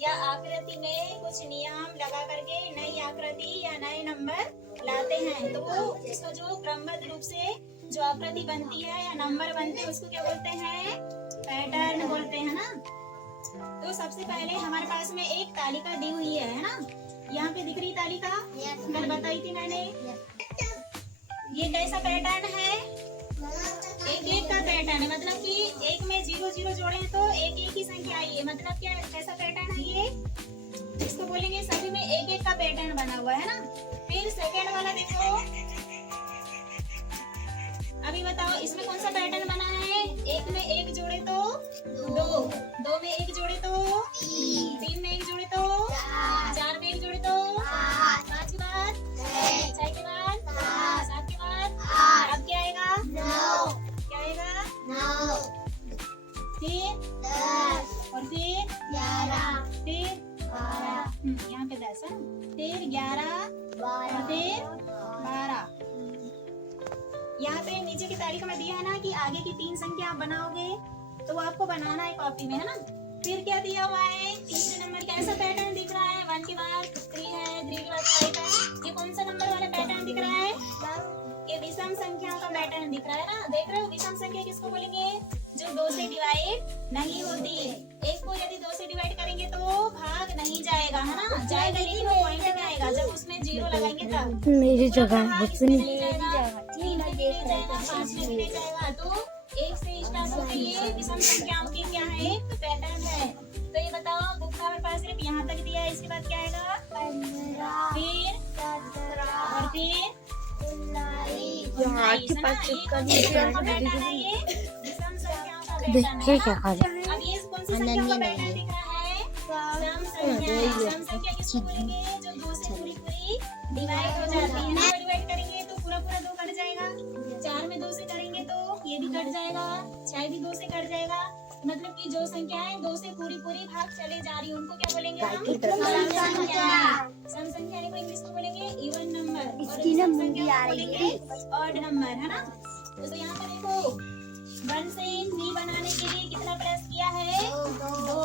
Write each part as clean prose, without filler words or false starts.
या आकृति में कुछ नियम लगा करके नई आकृति या नए नंबर लाते हैं, तो वो इसका जो क्रमबद्ध रूप से जो आकृति बनती है या नंबर बनते हैं उसको क्या बोलते हैं? पैटर्न बोलते हैं ना। तो सबसे पहले हमारे पास में एक तालिका दी हुई है ना, यहाँ पे दिख रही तालिका, कल बताई थी मैंने। ये कैसा पैटर्न है? एक एक का पैटर्न है, मतलब कि एक में 0 0 जोड़े तो एक एक ही संख्या आई है, मतलब क्या कैसा पैटर्न है ये? इसको बोलेंगे सभी में एक एक का पैटर्न बना हुआ है ना। फिर सेकेंड वाला देखो, अभी बताओ इसमें कौन सा पैटर्न बना है? एक में एक जोड़े तो दो, दो में एक जोड़े तो तीन में एक जोड़े तो चार में एक जोड़े तो पांच के बाद छह के बाद सात के बाद अब क्या आएगा? क्या आएगा? फिर और फिर 11, फिर 12, यहाँ पे 10 है, फिर 11 और फिर 12। यहाँ पे नीचे की तारीख में दिया है ना कि आगे की 3 संख्या आप बनाओगे, तो वो आपको बनाना है कॉपी में, है ना। फिर क्या दिया हुआ है? तीसरे नंबर कैसा पैटर्न दिख रहा है? 1 के बाद 3 है, 3 के बाद 5 है। ये कौन सा नंबर वाला पैटर्न दिख रहा है? ये विषम संख्या का पैटर्न दिख रहा है ना। देख रहे हो विषम संख्या किसको बोलेंगे? जो 2 से डिवाइड नहीं होती। एक को यदि 2 से डिवाइड करेंगे तो भाग नहीं जाएगा, है ना। जाएगा लेकिन वो पॉइंट में आएगा, जब उसमें 0 लगाएंगे तब। मेरी जगह नहीं जाएगा, 3 में भी नहीं जाएगा, 5 में भी नहीं जाएगा। तो 1 से स्टार्ट होकर ये विषम संख्याओं की क्या है? तो पैटर्न है। तो ये बताओ, बुक का हमारे पास सिर्फ यहाँ तक दिया है, इसके बाद क्या आएगा? 15, फिर 17 और फिर 19 के पास देखिए क्या कर अब ये कौन सी संख्या का पैटर्न दिख रहा है? सम संख्या। सम संख्या किसको बोलेंगे? जो 2 से पूरी पूरी डिवाइड हो जाती है ना। डिवाइड करेंगे तो पूरा पूरा 2 कट जाएगा, 4 में 2 से करेंगे तो ये भी कट जाएगा, 6 भी 2 से कट जाएगा। मतलब कि जो संख्याएं 2 से पूरी पूरी भाग चले जा रही है उनको क्या बोलेंगे हम? सम संख्या। सम संख्या को इंग्लिश में बोलेंगे इवन नंबर, और सम संख्या को बोलेंगे ऑड नंबर, है ना। तो यहाँ पर देखो 1 से 3 बनाने के लिए कितना प्लस किया है? 2।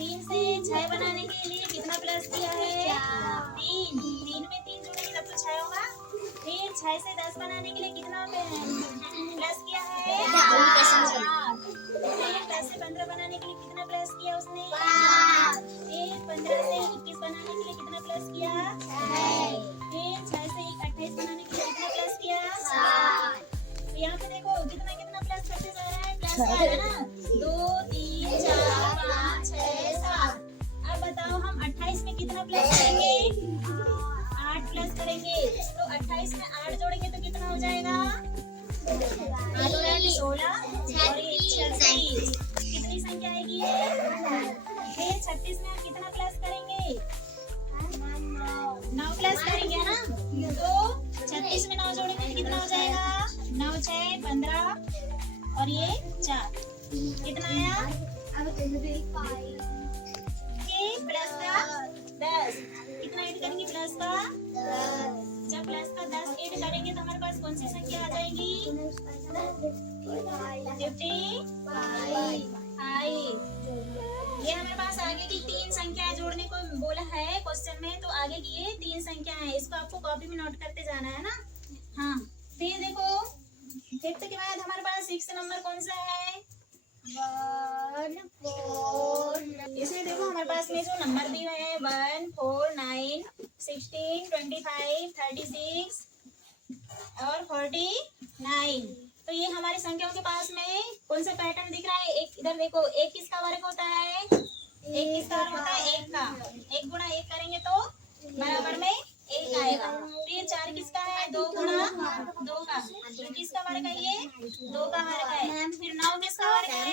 3 से 6 बनाने के लिए कितना प्लस किया है? 3। 3 में 3 जोड़ेंगे तब तो 6 होगा। फिर 6 से 10 बनाने के लिए कितना प्लस किया है? 4। फिर 10 से 15 बनाने के लिए कितना प्लस किया उसने? 5। फिर 15 से 21 बनाने के लिए कितना प्लस किया? 6। फिर 6 से 28 बनाने के लिए कितना प्लस किया? 7। यहाँ पे देखो कितना कितना प्लस करते जा रहा है, प्लस आ रहा है ना। 2 3 4 5 6 7। अब बताओ हम 28 में कितना प्लस करेंगे? 8 प्लस करेंगे। तो 28 में 8 जोड़ेंगे तो कितना हो जाएगा? 8 और 16 और 36। कितनी संख्या आएगी ये? फिर 36 में हम कितना प्लस करेंगे? 9 प्लस करेंगे ना। तो 36 में 9 जोड़ेंगे तो कितना हो जाएगा? 9 6 15 और ये 4। कितना आया? ये प्लस का 10। कितना ऐड करेंगे? प्लस का 10। जब प्लस का 10 ऐड करेंगे तो हमारे पास कौन सी संख्या आ जाएगी? 55। ये हमारे पास आगे की 3 संख्याएं जोड़ने को बोला है क्वेश्चन में, तो आगे की ये 3 संख्याएं हैं, इसको आपको कॉपी में नोट करते जाना है ना। हाँ, फिर देखो 5th के बाद हमारे पास 6 नंबर कौन सा है? 1 4। इसमें देखो हमारे पास में जो नंबर दिए हुए हैं 1 4 9 16 25 36 और 49। तो ये हमारी संख्याओं के पास में कौन सा पैटर्न दिख रहा है? एक इधर देखो, एक किसका वर्ग होता है? एक किसका वर्ग होता है? 1 का। 1 गुणा 1 करेंगे तो बराबर में 1 आएगा। फिर 4 किसका है? 2 गुणा 2 का। तो किसका वर्ग है ये? 2 का वर्ग है। फिर 9 किसका वर्ग है?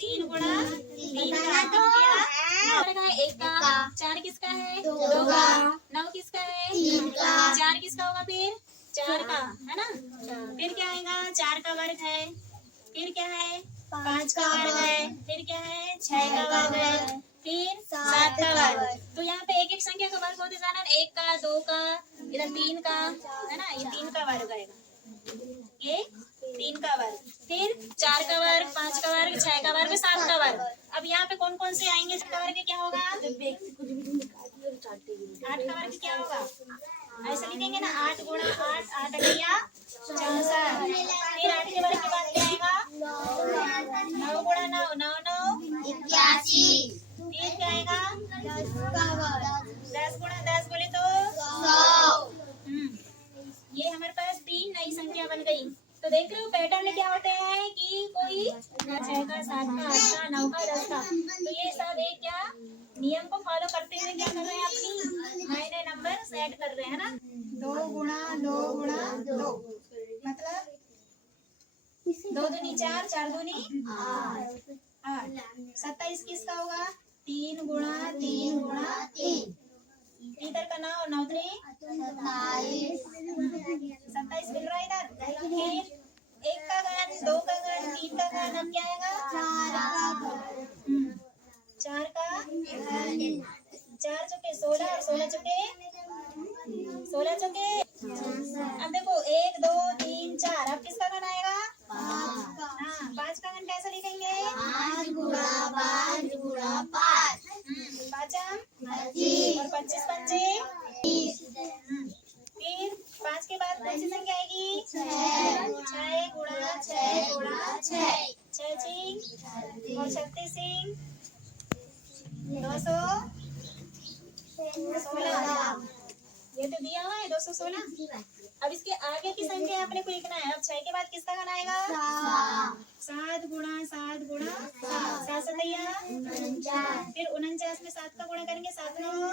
3 गुणा 3 का। किसका वर्ग है? 1 का। 4 किसका है? 2 का। 9 किसका है? 3 का। 4 किसका होगा फिर? 4 का, है ना। फिर क्या आएगा? 4 का वर्ग है। फिर क्या है? 5 का वर्ग है। फिर क्या है? 6 का वर्ग है। फिर 7 का वर्ग। तो यहाँ पे एक एक संख्या का वर्ग होते जाना, 1 का, 2 का, इधर 3 का, है ना। ये 3 का वर्ग आएगा। ये 3 का वर्ग, फिर 4 का वर्ग, 5 का वर्ग, 6 का वर्ग, 7 का वर्ग। अब यहाँ पे कौन कौन से आएंगे? 7 का वर्ग क्या होगा? 8 का वर्ग क्या होगा? ऐसे लिखेंगे ना, 8 गुणा 8, 8 अठैया 64। फिर 8 के वर्ग के बाद क्या आएगा? 9 गुणा 9, 9 9 81। फिर क्या आएगा? 10 गुणा 10 बोले तो 100। ये हमारे पास 3 नई संख्या बन गई। तो देख रहे हो पैटर्न क्या होते हैं कि कोई 6 का, 7 का, 8 का, 9 का, 10 का। तो ये सब एक क्या नियम को फॉलो करते हुए क्या कर रहे हैं? अपनी नए नए नंबर सेट कर रहे हैं ना। 2 गुणा 2 गुणा 2 मतलब 2 दूनी 4, 4 दूनी 8। 27 किसका होगा? 3 गुणा 3 गुणा 3। इधर का 9, 9 3 27 मिल रहा है इधर। फिर 1 का घन, 2 का घन, 3 का घन, अब क्या आएगा? 4 का 4 चुके 16 और 16 चुके 16 चुके। अब देखो 1 2 3 4, अब किसका घन आएगा? 5 का घन कैसे लिखेंगे? 5 गुणा 5 गुणा 5। पाँचम 25 और 25 पंचे 30। फिर 5 के बाद कौन सी संख्या आएगी? 6 गुणा 6 गुणा 6, 6 सिंह और 36 सिंह 216। ये तो दिया हुआ है 216। अब इसके आगे की संख्या अपने को लिखना है। अब 6 के बाद किसका घन आएगा? 7 गुणा 7 गुणा 7 सतैया। फिर 49 में 7 का गुणा करेंगे, 7 9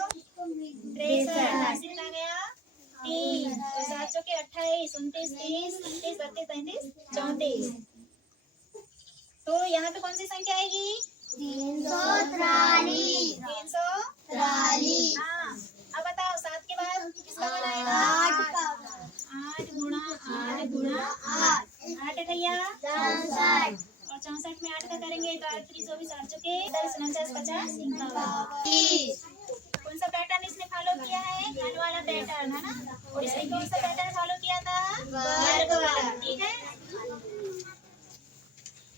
63। कितना गया? 3 और 7 चौके 28, 29 30 29 32 33 34। तो यहाँ पे कौन सी संख्या आएगी? 343। 343। हाँ, अब बताओ 7 के बाद किसका घन आएगा? 8 गुणा 8 गुणा 8 अठैया 64। और 64 में 8 का करेंगे तो 8 3 24 8 चुके 49 50 कौन सा पैटर्न इसने फॉलो किया है? घन वाला पैटर्न है ना। और इसने कौन सा पैटर्न फॉलो किया था? वर्ग वाला। ठीक है,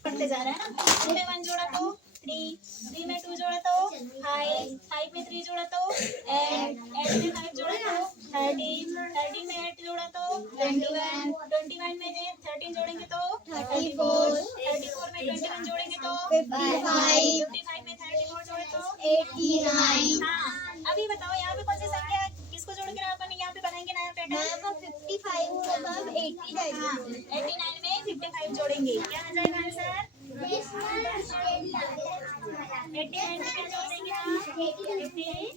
पढ़ते जा रहे हैं ना। 2 में 1 जोड़ा तो 3, 3 में 2 जोड़ा तो 5, 5 में 3 जोड़ा तो 8, 8 में 5 जोड़ा तो 13, 13 में 8 जोड़ा तो 21, 21 में 13 जोड़ेंगे तो 34, 34 में 21 जोड़ेंगे तो 55, 55 में 34 जोड़े तो 89। हाँ, अभी बताओ यहाँ पे कौन सी संख्या किसको जोड़ कर अपन यहाँ पे बनाएंगे नया पैटर्न? 55 को मैम 89। हाँ, 89 में 55 जोड़ेंगे, क्या आ जाएगा आंसर? 89 में क्या जोड़ देंगे हम? 55।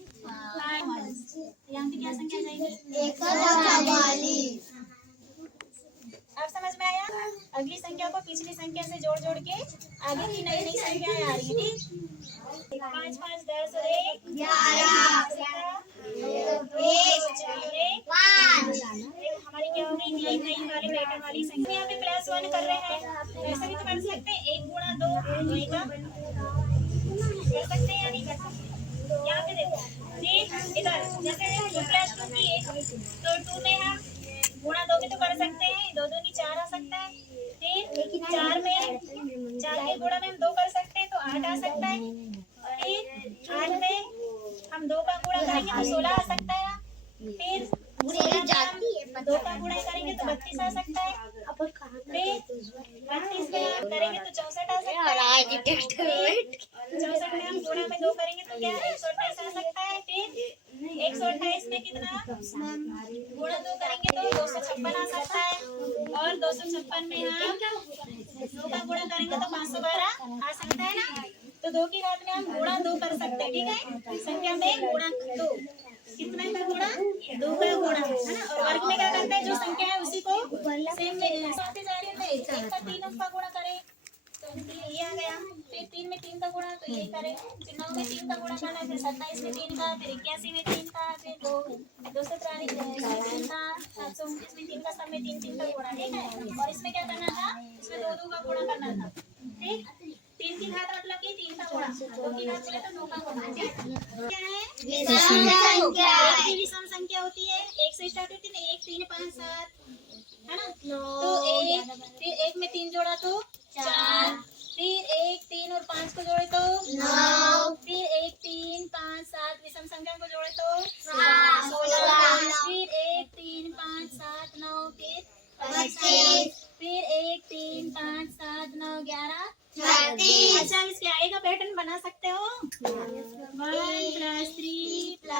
यहाँ पे क्या संख्या जाएगी? 144। अब समझ में आया? अगली संख्या को पिछली संख्या से जोड़ जोड़ के आगे की नई नई संख्याएं आ रही है। ठीक, 5 5 10 और 1 हमारी क्या हो गई? नई वाली पैटर्न वाली संख्या। यहाँ पे +1 कर रहे हैं, ऐसा भी तो कर सकते हैं 1 गुणा 2 कर सकते हैं या नहीं कर सकते? यहाँ पे देखो, ठीक इधर जैसे 2 + 2 की 1 तो 2 में हम गुणा 2 भी तो कर सकते हैं, 2 दूनी 4 आ सकता है। फिर 4 में 4 के गुणा में हम 2 कर सकते हैं तो 8 आ सकता है। फिर 8 में हम 2 का गुणा करेंगे तो 16 आ सकता है। फिर 16 में हम 2 का गुणा करेंगे तो 32 आ सकता है। फिर 32 में हम करेंगे तो 64 आ सकता है। 64 में हम गुणा में 2 करेंगे तो क्या 128 आ सकता है। फिर 128 में कितना गुणा 2 करेंगे तो 256 आ सकता है। और 256 में हम 2 का गुणा करेंगे तो 512 आ सकता है ना। तो 2 की घात में हम गुणा 2 कर सकते हैं। ठीक है, संख्या में गुणा 2, कितना का गुणा 2 का गुणा है ना। और वर्ग में क्या करते हैं, जो संख्या है उसी को सेम में साथ जा रही है। 1 का 3 का गुणा करें तो ये आ गया। फिर 3 में 3 का गुणा तो ये करें। फिर 9 में 3 का गुणा करना है। फिर 27 में 3 का, फिर 81 में 3 का, फिर 243 में 3 का, 729 में 3 का, सब में 3 3 का गुणा। ठीक है, और इसमें क्या करना था? इसमें 2 2 का गुणा करना था। ठीक, 3 की घात मतलब कि 3 का गुणा, 2 की घात बोले तो 2 का गुणा। ठीक, क्या है? विषम संख्या होती है। 1 से स्टार्ट होती है, 1 3 5 7 है ना। तो एक, फिर एक में 3 जोड़ा तो 4, फिर 1 3 और 5 को जोड़े तो 9, फिर 1 3 5 7 विषम संख्या को जोड़े तो 16, फिर 1 3 5 7 9 फिर 25, फिर 1 3 5 7 9 11 36, अच्छा, अब इसके आगे का पैटर्न बना सकते हो। 1 + 3 +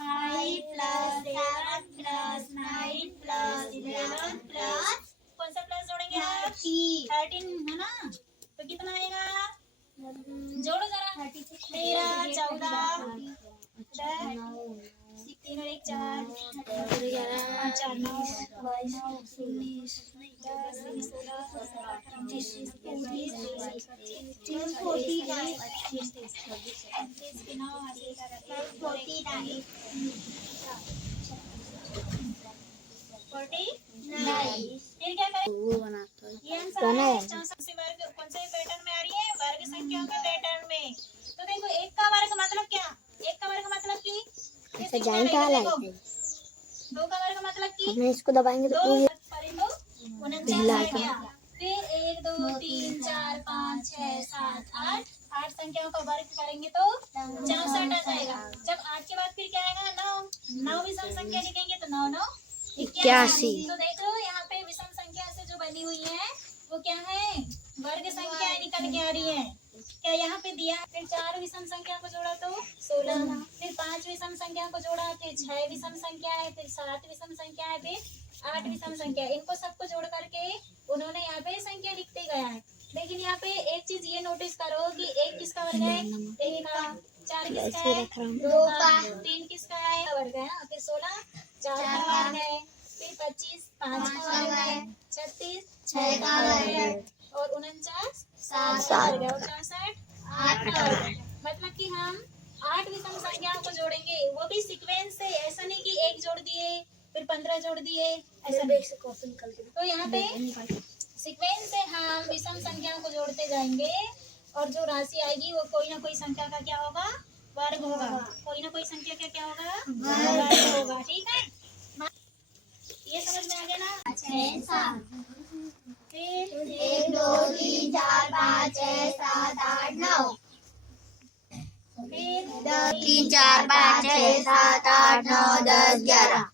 5 + 7 + 9 + 11 प्लस कौन सा प्लस जोड़ेंगे आप? 13 है ना। तो कितना आएगा? जोड़ो जरा। 13 14 3 और 1 4 5 4 9 22 19 10 16 17 फिर क्या करें? ये आंसर है 64 से वर्ग कौन से पैटर्न में आ रही है? वर्ग संख्याओं के पैटर्न में। तो देखो एक का वर्ग मतलब क्या? एक का वर्ग मतलब कि ऐसा जान का लाइक है। दो का वर्ग मतलब कि हमने इसको दबाएंगे तो दो पूरी 49 आ गया। फिर 1 2 3 4 5 6 7 8 8 संख्याओं का वर्ग करेंगे तो 64 आ जाएगा। जब 8 के बाद फिर क्या आएगा? 9 9 विषम संख्या लिखेंगे तो 9 9 81। तो देख लो यहाँ पे विषम संख्या से जो बनी हुई है वो क्या है? वर्ग संख्या निकल के आ रही है। क्या यहाँ पे दिया? फिर 4 विषम संख्या को जोड़ा तो 16, फिर 5 विषम संख्या को जोड़ा, फिर 6 विषम संख्या है, फिर 7 विषम संख्या है, फिर 8 विषम संख्या। इनको सबको जोड़ करके उन्होंने यहाँ पे संख्या लिखते गया है। लेकिन यहाँ पे एक चीज ये नोटिस करो कि 1 किसका वर्ग है? 1 का। 4 किसका है? 2 का। 3 किसका है? वर्ग है ना। फिर 16 4 का वर्ग है, फिर 25 5 का वर्ग है, 36 6 का वर्ग है और 49 7 का वर्ग है और 64 8 का वर्ग है। मतलब कि हम 8 विषम संख्याओं को जोड़ेंगे, वो भी सीक्वेंस से। ऐसा नहीं कि एक जोड़ दिए फिर 15 जोड़ दिए, ऐसा नहीं। तो यहाँ पे सीक्वेंस से हम विषम संख्याओं को जोड़ते जाएंगे और जो राशि आएगी वो कोई ना कोई संख्या का क्या होगा? वर्ग होगा। कोई ना कोई संख्या का क्या होगा? वर्ग होगा। ठीक है, ये समझ में आ गया ना। 6 7 फिर 1 2 3 4 5 6 7 8 9 फिर 3 4 5 6 7 8 9 10 11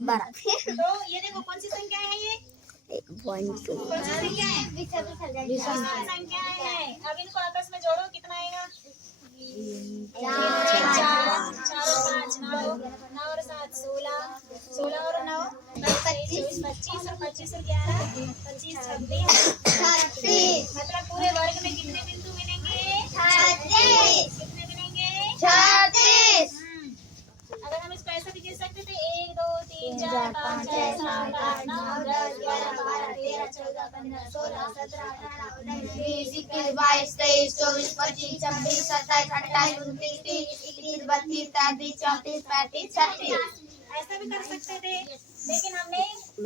12 तो ये देखो कौन सी संख्या है? ये 1.2 कौन सी संख्या है? विषम संख्या है। अब इनको आपस में जोड़ो, कितना आएगा? 4 4 और 5 9 9 और 7 16 16 और 9 24 25 और 25 और 11 25 26। मतलब पूरे वर्ग में कितने बिंदु मिलेंगे? 36 कितने मिलेंगे? 36 अगर हम इसको ऐसे भी कह सकते थे 1 2 3 4 5 6 7 8 9 10 11 12 13 14 15 16 17 18 19 20 21 22 23 24 25 26 27 28 29 30 31 32 33 34 35 36 ऐसा भी कर सकते थे, लेकिन हमने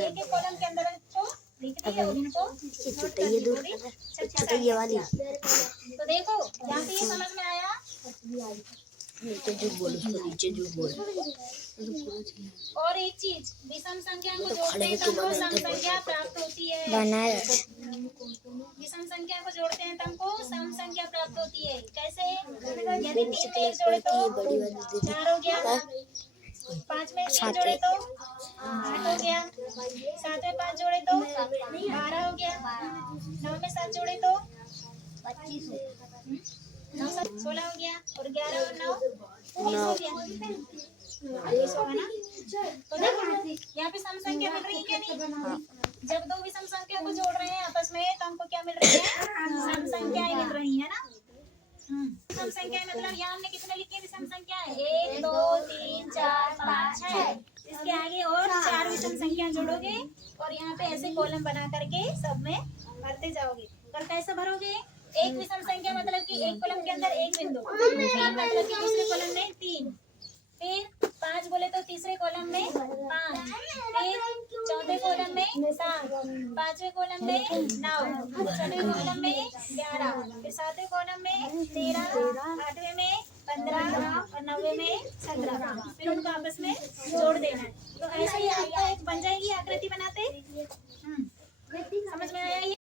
एक एक कॉलम के अंदर को लिख दिया और इनको छोटे ये वाली तो देखो यहाँ पे ये समझ में आया। नीचे जो बोल और एक चीज, विषम संख्या को जोड़ते हैं तब को सम संख्या प्राप्त होती है। बनाए विषम संख्या को जोड़ते हैं तब को सम संख्या प्राप्त होती है। कैसे? यदि 3 में 1 जोड़े तो 4 हो गया, 5 में 3 जोड़े तो 8 हो गया, 7 में 5 जोड़े तो 12 हो गया, 9 में 7 जोड़े तो 25 9 7 16 हो गया और 11 और 9 20 हो गया। 20 होगा ना। तो देखो यहाँ पे सम संख्या मिल रही है क्या? नहीं। जब दो विषम संख्या को जोड़ रहे हैं आपस में तो हमको क्या मिल रही है? सम संख्याएं मिल रही है ना। विषम संख्या मतलब यहाँ हमने कितने लिखे विषम संख्या? 1 2 3 4 5 6। इसके आगे और 4 विषम संख्या जोड़ोगे और यहाँ पे ऐसे कॉलम बना करके सब में भरते जाओगे। और कैसे भरोगे? एक विषम संख्या मतलब कि एक कॉलम के अंदर एक बिंदु, 3 मतलब कि दूसरे कॉलम में 3, फिर 5 बोले तो तीसरे कॉलम में 5, फिर चौथे कॉलम में 7, पांचवें कॉलम में 9, छठे कॉलम में 11, फिर सातवें कॉलम में 13, आठवें में 15 और 9वें में 17। फिर उनको आपस में जोड़ देना है। तो ऐसे ही आपका एक बन जाएगी आकृति बनाते।